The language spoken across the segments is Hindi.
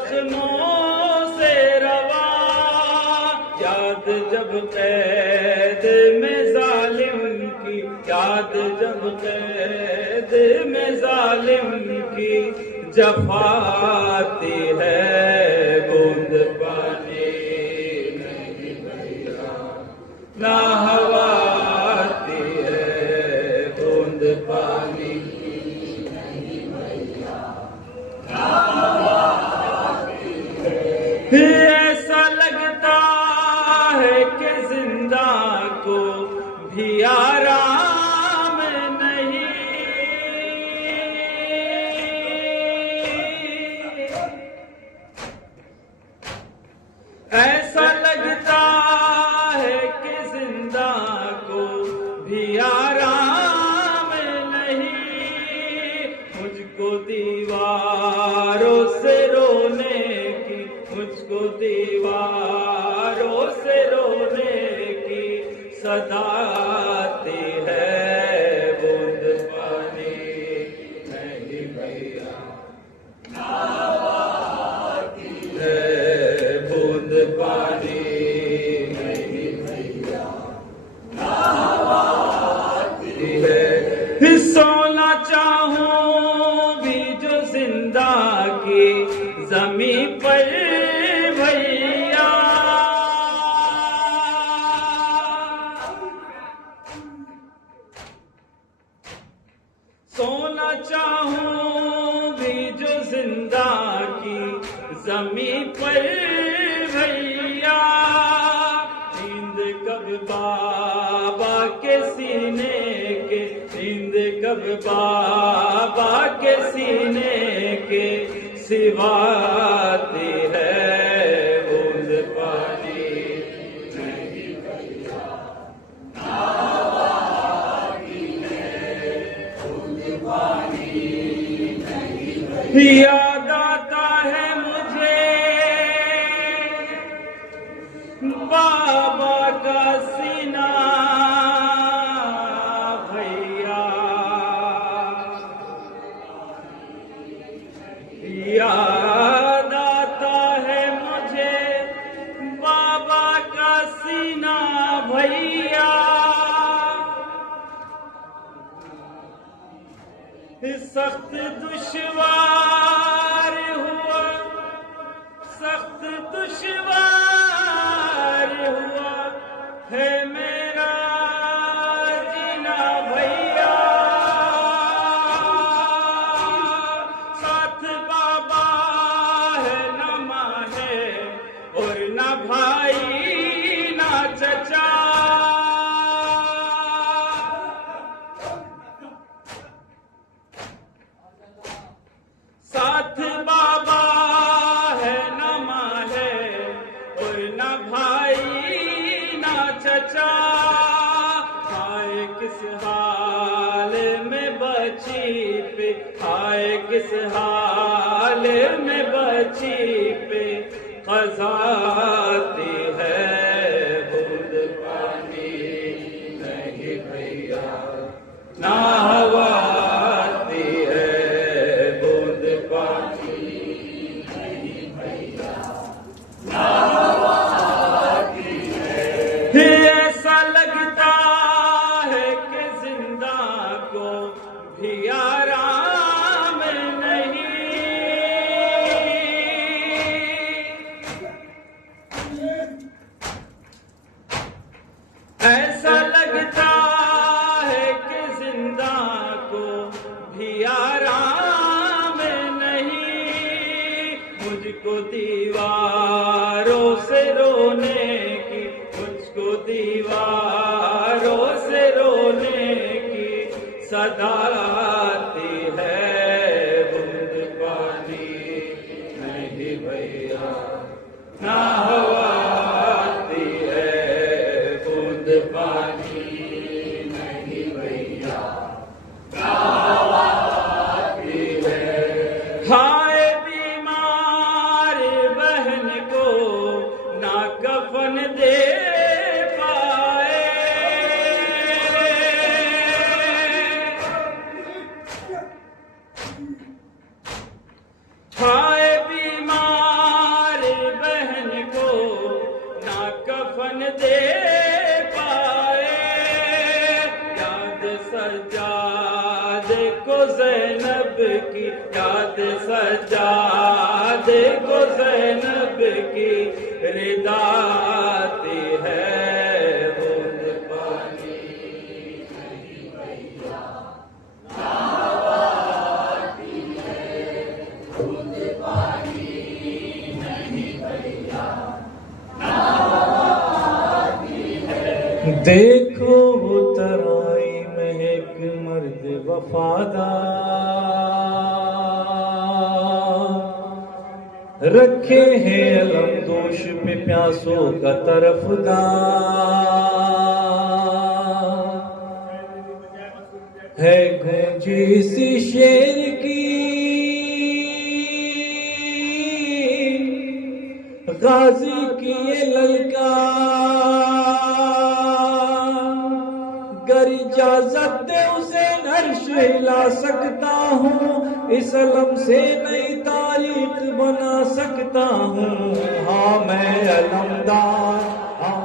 जख्मों से रवा, याद जब कैद में जालिम की, याद जब कैद में जालिम की जफाती है बूंद पानी नहीं भैया, ना हवा आती है बूंद पानी नहीं भैया, ना हवा आती है। ऐसा लगता है कि जिंदा को भी आराम नहीं, ऐसा लगता है कि जिंदा को भी आराम नहीं। मुझको दीवारों से रोने की, मुझको दीवारों से रोने की सदा आती है बूंद पानी नहीं भैया, ना हवा आती है बूंद पानी नहीं भैया, ना हवा आती है। सोना चाहूं भी जो जिंदा की जमीन पर भैया, सोना चाहूं भी जो जिंदा की जमीन पर भैया। नींद कब बाबा के सीने के, नींद कब बाबा के सीने के सिवाती है बूंद पानी नहीं भैया, ना हवा आती है बूंद पानी नहीं भैया। याद आता है मुझे बाबा का सीना भैया, याद आता है मुझे बाबा का सीना भैया। सख्त दुश्वार हुआ, सख्त दुश्वार हुआ है मेरा जीना भैया। साथ बाबा है न माँ है और न भाई न चचा, साथ बाबा है न माँ है और न भाई न चचा। आए किस हाल में बची पे, आए किस हाल में बची पे खजाती है बूंद पानी नहीं भैया, ना हवा आती है बूंद पानी नहीं भैया, ना हवा आती है। ऐसा लगता है कि जिंदा को भी आराम नहीं, ऐसा लगता है कि जिंदा को भी आराम नहीं। मुझको दीवारों से रोने की, मुझको दीवारों से रोने की सदा आती है बूंद पानी नहीं भैया, ना हवा आती है बूंद पानी नहीं भैया, ना हवा आती है। हाय बीमार बहन को ना कफन दे पाए, हाय बीमार दे पाए। याद सज्जादे को ज़ैनब की, याद सज्जादे को ज़ैनब की, रिदा आती है बूंद पानी नहीं भैया, आती है बूंद पानी नहीं भैया, आती है। देखो वो तराई में एक मर्द वफादार, रखे हैं अलम दोष पे प्यासों का तरफदार, है गूंजी सी शेर की गाजी की ये ललकार, गर इजाजत दे उसे अर्श हिला सकता हूँ, इस अलम से नई तारीख बना सकता हूँ। हाँ मैं अलमदार, हाँ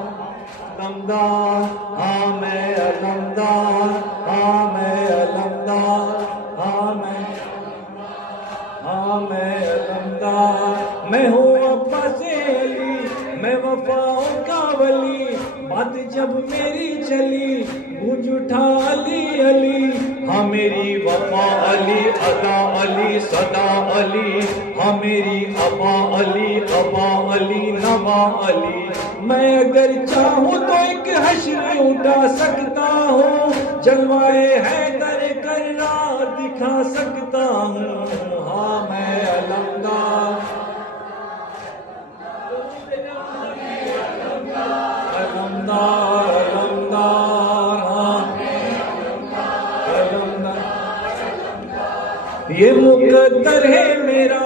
अलमदार, हाँ मैं अलमदार, हाँ मैं अलमदार, हाँ मैं अलमदार। मैं हूँ अब्बास अली, मैं वफाओं का वली, बात जब मेरी चली गूंज उठा अली अली। हाँ मेरी वफा अली, अदा अली, सदा अली, हाँ मेरी अबा अली, अबा अली, नवा अली। मैं अगर चाहूँ तो एक हश्र उठा सकता हूँ, जलवाए हैदर कर्रार दिखा सकता हूँ। हाँ मैं अलमदार, अलमदार, अलमदार, हाँ अलमदार। ये मुकद्दर है मेरा,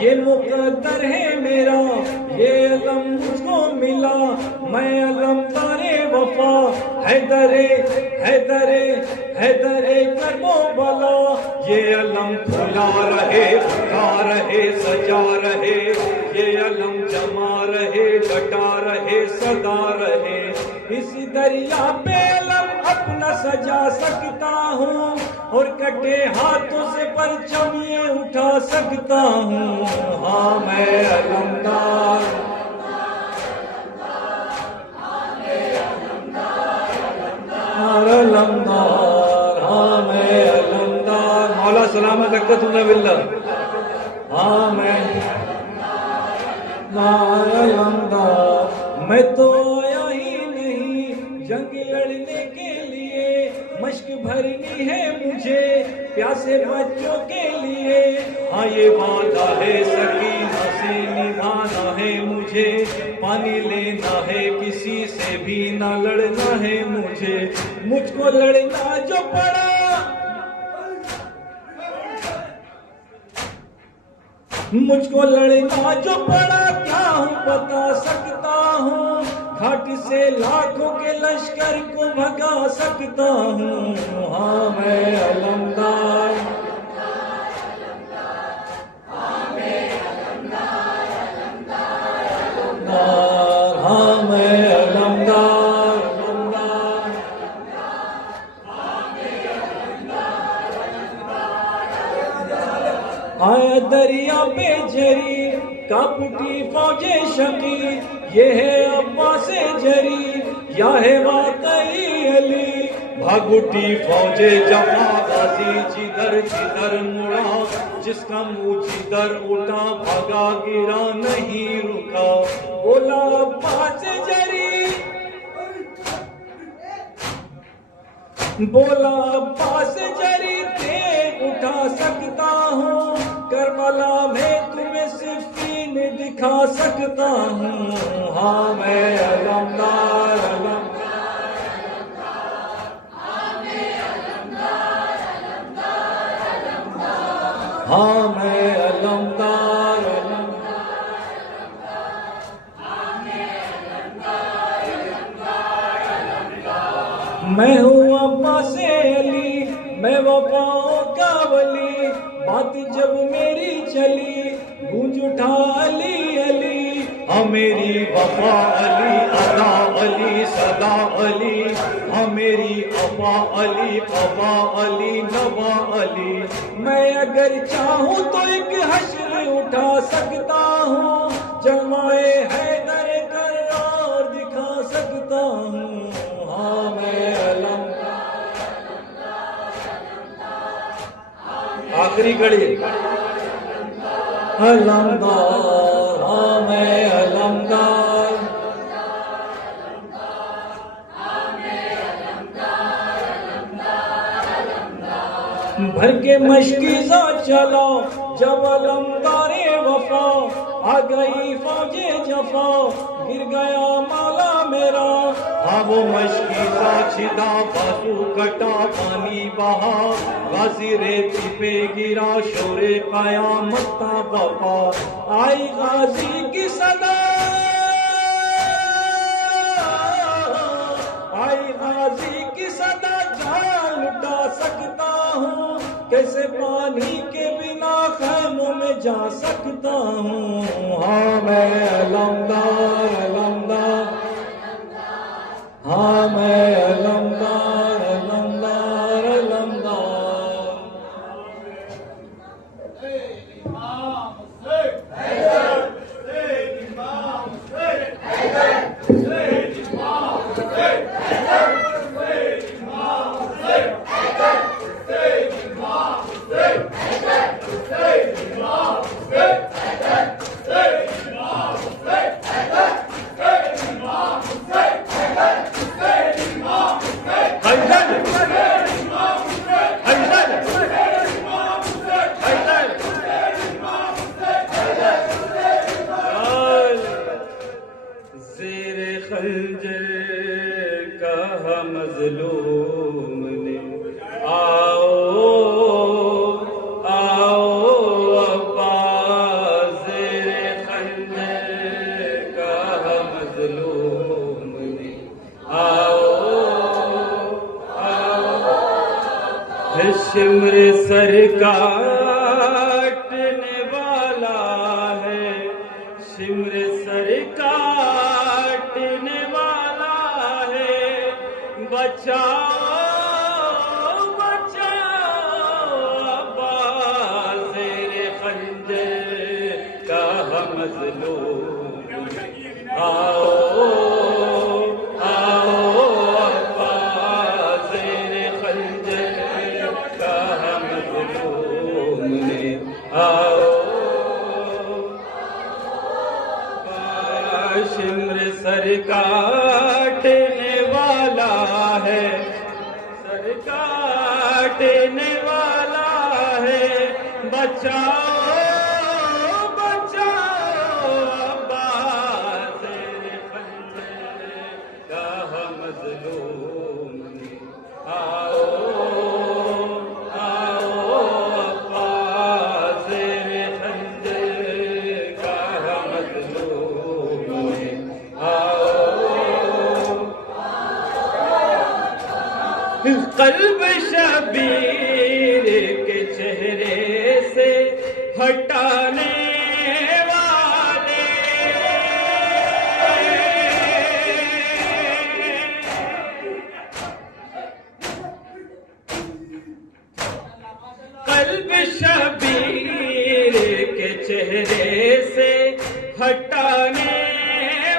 ये मुकद्दर है मेरा, ये अलम मुझको मिला, मैं अलमदारे वफा, हैदरे हैदरे हैदरे करबो बला। ये अलम फुला रहे, उठा रहे, सजा रहे, ये अलम जमा रहे, बटा रहे, सदा रहे। इस दरिया पे अलम अपना सजा सकता हूँ, और कटे हाथों से परचम ये उठा सकता हूँ। हाँ मैं अलमदार, अलमदार, हाँ मैं अलमदार। मौला सलामत अक्कतुल्लाह बिल्लाह। हाँ मैं अलमदार। मैं तो आया ही नहीं जंग लड़ने के लिए, मश्क भरनी है मुझे प्यासे बच्चों के लिए। हाँ ये वादा है सकीना से निभाना है मुझे, पानी लेना है किसी से भी ना लड़ना है मुझे। मुझको लड़ना जो पड़ा, मुझको लड़ना जो पड़ा क्या हूँ बता सकता हूँ, घाट से लाखों के लश्कर को भगा सकता हूँ। हाँ मैं अलमदार, हाँ मैं अलमदार, हाँ मैं अलमदार, आया दरिया पे झरी कापुटी फौजे शकी, ये है अब्बास जरी या है वाकई अली। भागुटी फौजे जमा गाजी जिधर जिधर मुड़ा, जिसका मुंह जिधर उठा भागा गिरा नहीं रुका। बोला अब्बास जरी, बोला अब्बास जरी तेग उठा सकता हूँ, करबला में तुम्हें सिफ़ीन दिखा सकता हूँ। हाँ मैं अलमदार, हाँ मैं अलमदार, मैं हूँ अब्बास अली, मैं वफाओं का वली। बात जब मेरी चली गूंज उठा अली अली। हाँ मेरी वफा अली, अदा अली, वफा अली कबा अली नवा अली। मैं अगर चाहूँ तो एक हश्र उठा सकता हूँ, जलवाए हैदर कर और दिखा सकता हूँ। हाँ मैं आखिरी घड़ी अलमदार, हाँ मैं अलमदार। भर के मशकीज़ा चला जब अलमदारे वफा, आ गई फौजे जफा गिर गया माला मेरा। हाँ वो मशकीज़ा छिदा बासु कटा पानी बहा, गाजी रेती पे गिरा शोरे कयामत का बपा। आई गाजी की सदा, आई गाजी की सदा, जान लुटा सकता हूँ, कैसे पानी के बिना खैमों में जा सकता हूँ। हाँ मैं अलमदार अलमदार, हाँ मैं अलमदार अलमदार अलमदार। मज़लूम ने आओ आओ अब्बास ज़ेरे खंजर का मज़लूम ने आओ आओ। शिम्र सर काटने वाला है, शिम्र सर काटने वाला है। बचाओ बचाओ अब्बास ज़ेरे खंजर का मज़लूम। आओ आओ अब्बास ज़ेरे खंजर का मज़लूम ने आओ। शिम्र सर काटने वाला है, सर काटने वाला है। बचाओ बचाओ अब्बास ज़ेरे खंजर का मज़लूम। आओ आओ अब्बास ज़ेरे खंजर का मज़लूम। कल्ब शबीर के चेहरे से हटाने वाले, कल्ब शबीर के चेहरे से हटाने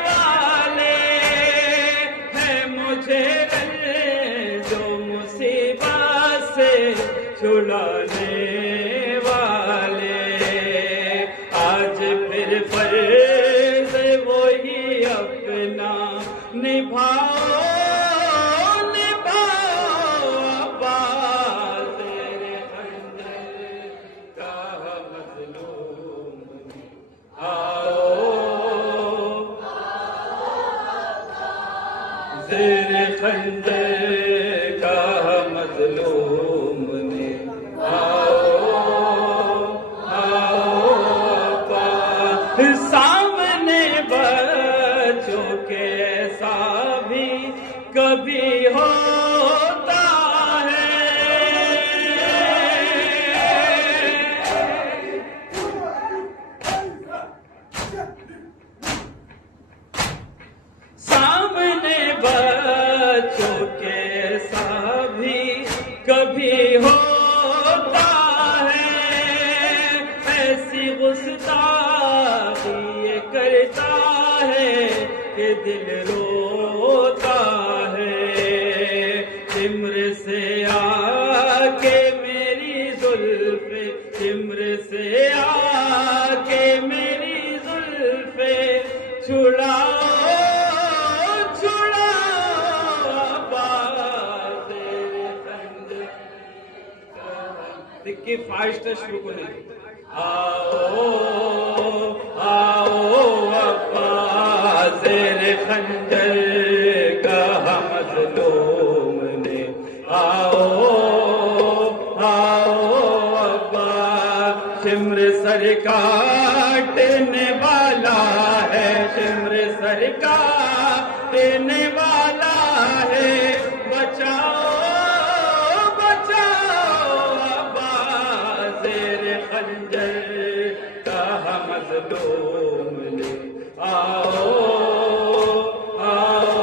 वाले हैं मुझे छुड़ाने वाले। आज फिर फर्ज वही अपना निभाओ निभाओ अब्बास ज़ेरे खंजर का मज़लूम। आओ ज़ेरे खंजर का मज़लूम ने सामने बच्चों के ऐसा भी कभी होता है। सामने बच्चों के दिल रोता है, सिमर से आके मेरी जुल्फे, सिमर से आके मेरी जुल्फे छुड़ाओ छुड़ाओ आवाज़ खंजर। देखिए 5 स्टार शुरू करें। आओ आओ अब्बास ज़ेरे खंजर कहा मज़लूम ने, आओ आओ अब्बास। सिमर सर काटने वाला है, सिमर सर काटने वाला है, बचाओ बचाओ अब्बास ज़ेरे खंजर कहा मज़लूम ने, आओ आओ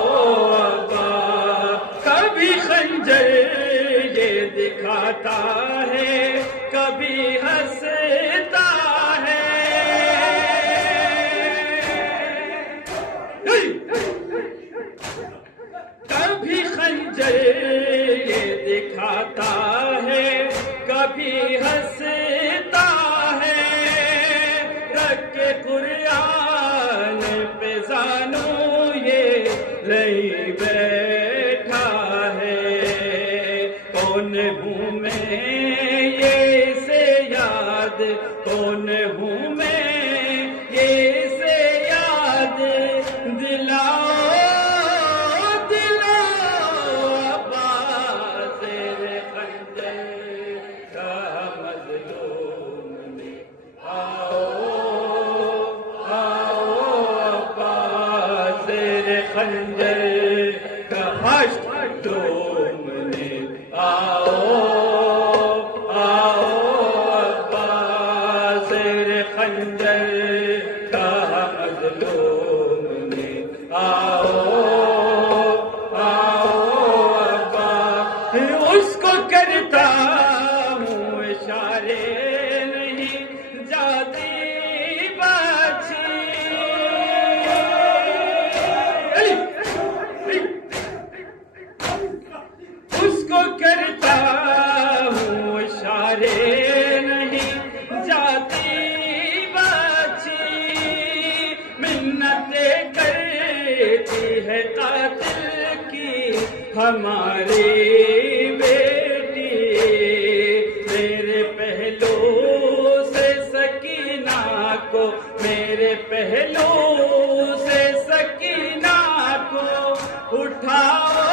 अब्बास। कभी खंजर ये दिखाता है, कभी हंसता है, कभी खंजर ये दिखाता है, कभी हंसता है, रख के कुरान पे ज़ानू ये नहीं बैठा है, कौन हूँ मैं ये से याद, कौन हूँ मैं ये से याद दिलाओ दिलाओ अब्बास ज़ेरे खंजर कहा मज़लूम ने, आओ आओ अब्बास ज़ेरे खंजर कहा मज़लूम ने, आओ आओ अब्बास ज़ेरे खंजर कहा मज़लूम ने, आओ आओ अब्बास। उसको करता हूँ इशारे नहीं जाती बाछी, उसको करता हूँ इशारे नहीं जाती बाछी, मिन्नतें करती है कातिल की हमारी बेटी, मेरे पहलू से सकीना को, मेरे पहलू से सकीना को उठाओ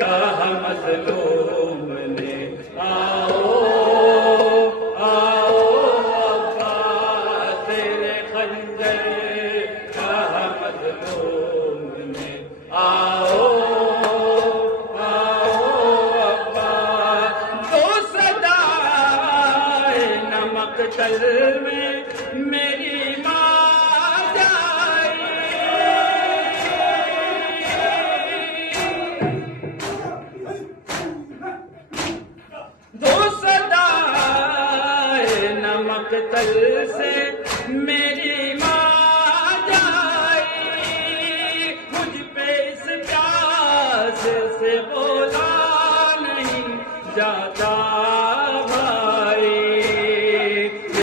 कहा मज़लूम ने, आओ आओ अब्बास ज़ेरे खंजर कहा मज़लूम ने, आओ आओ अब्बास। दो सदाए नमक तल में मेरी माँ जाई, दो सदाए नमक तल से मेरी माँ